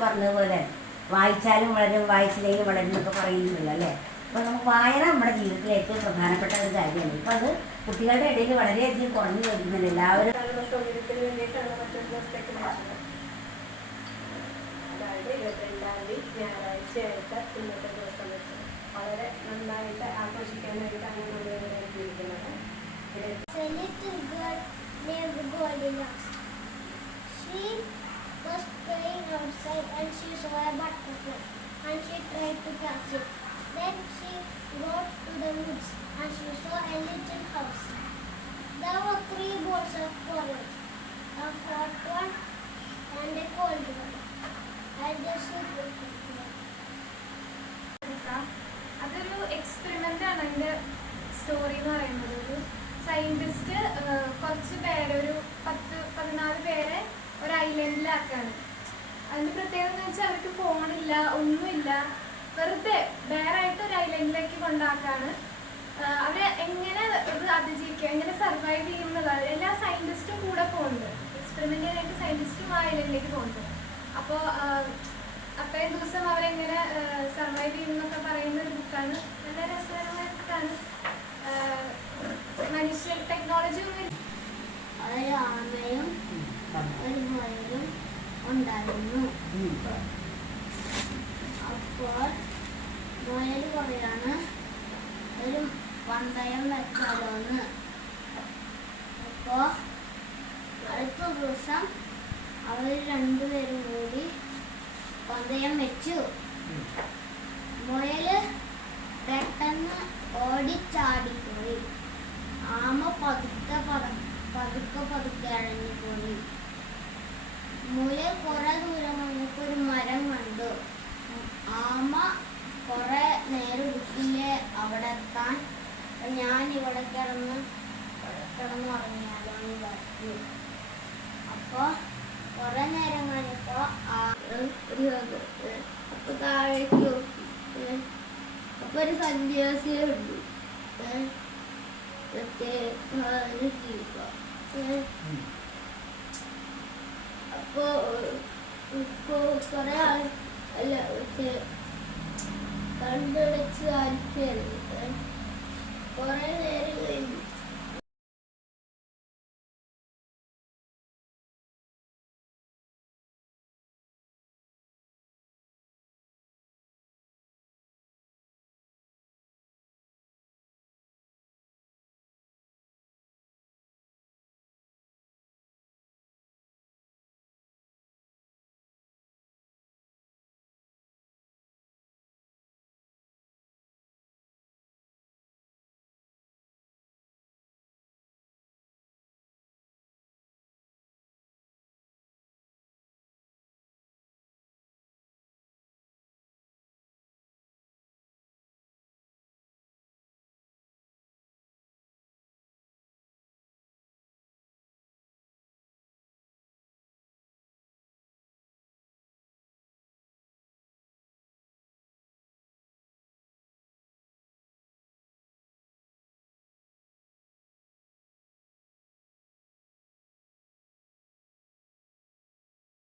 പറഞ്ഞതുപോലെ വായിച്ചാലും വളരും വായിച്ചില്ലെങ്കിലും വളരും എന്നൊക്കെ പറയുന്നുണ്ടല്ലോ അല്ലേ. അപ്പോൾ നമുക്ക് വായന നമ്മുടെ ജീവിതത്തിലെ ഏറ്റവും പ്രധാനപ്പെട്ട ഒരു കാര്യമാണ്. ഇപ്പം അത് കുട്ടികളുടെ ഇടയിൽ വളരെയധികം കുറഞ്ഞു വരുന്നുണ്ട്. എല്ലാവരും സൗകര്യത്തിന് വേണ്ടിയിട്ടാണ് മറ്റൊരു ദിവസത്തേക്ക് മാറ്റുന്നത്. അതായത് 22-ാം തീയതി ഞായറാഴ്ചയായിട്ട് ഇന്നത്തെ ദിവസം വെച്ചത് വളരെ നന്നായിട്ട് ആഘോഷിക്കാനായിട്ടാണ് നമ്മൾ ഇരിക്കുന്നത്. A little girl named Goldilocks. She was playing outside and she saw a butterfly and she tried to catch it. Then she got to the woods and she saw a little house. There were 3 bowls of porridge, a hot one and a cold one, and the soup was അതൊരു experiment ആണ് അതിൻ്റെ story എന്ന് പറയുന്നത്. ഒരു scientist കുറച്ച് പേരെ ഒരു 10-14 പേരെ ഒരു ഐലൻഡിലാക്കാണ്. അതിൻ്റെ പ്രത്യേകത എന്ന് വെച്ചാൽ അവർക്ക് ഫോണില്ല, ഒന്നുമില്ല, വെറുതെ വേറായിട്ട് ഒരു ഐലൻഡിലേക്ക് കൊണ്ടാക്കാണ്. അവരെ എങ്ങനെ ഇത് അതിജീവിക്കുക, എങ്ങനെ സർവൈവ് ചെയ്യുന്നതാണ്. എല്ലാ സയൻറ്റിസ്റ്റും കൂടെ പോകുന്നുണ്ട്. എക്സ്പെരിമെൻ്റ് ചെയ്യാനായിട്ട് സയൻറ്റിസ്റ്റും ആ ഐലൻഡിലേക്ക് പോകുന്നുണ്ട്. അപ്പോൾ അത്രയും ദിവസം അവരെങ്ങനെ സർവൈവ് ചെയ്യുന്നൊക്കെ പറയുന്ന ഒരു ബുക്കാണ്. നല്ല രസകരമായ ബുക്കാണ്. മനുഷ്യ ടെക്നോളജി ഒന്നും ഒരു ആമയും ഒരു മുയലും ഉണ്ടായിരുന്നു. അപ്പോൾ മുയൽ പറയാണ് ഒരു പന്തയം വെച്ചാലോന്ന്. അപ്പോൾ അടുത്ത ദിവസം അവർ 2 പേരും കൂടി പന്തയം വെച്ചു. മുയൽ പെട്ടെന്ന് ഓടിച്ചാടിപ്പോയി. ആമ പതുക്കെ അഴഞ്ഞുപോയി. മുയൽ കുറെ ദൂരം വന്നപ്പോൾ ഒരു മരം കണ്ടു. ആമ കുറെ നേരം എടുക്കില്ലേ അവിടെ എത്താൻ. ഞാൻ ഇവിടെ കിടന്നുറങ്ങിയാലോ എന്ന് പറഞ്ഞു. അപ്പോൾ കുറെ നേരം കഴിഞ്ഞപ്പോൾ അപ്പൊ താഴേക്ക് നോക്കി. അപ്പൊ ഒരു സന്യാസിയെ ഉണ്ട്. അപ്പൊ കുറെ അല്ല കണ്ടുപിടിച്ച് കാണിക്കുകയായിരുന്നു.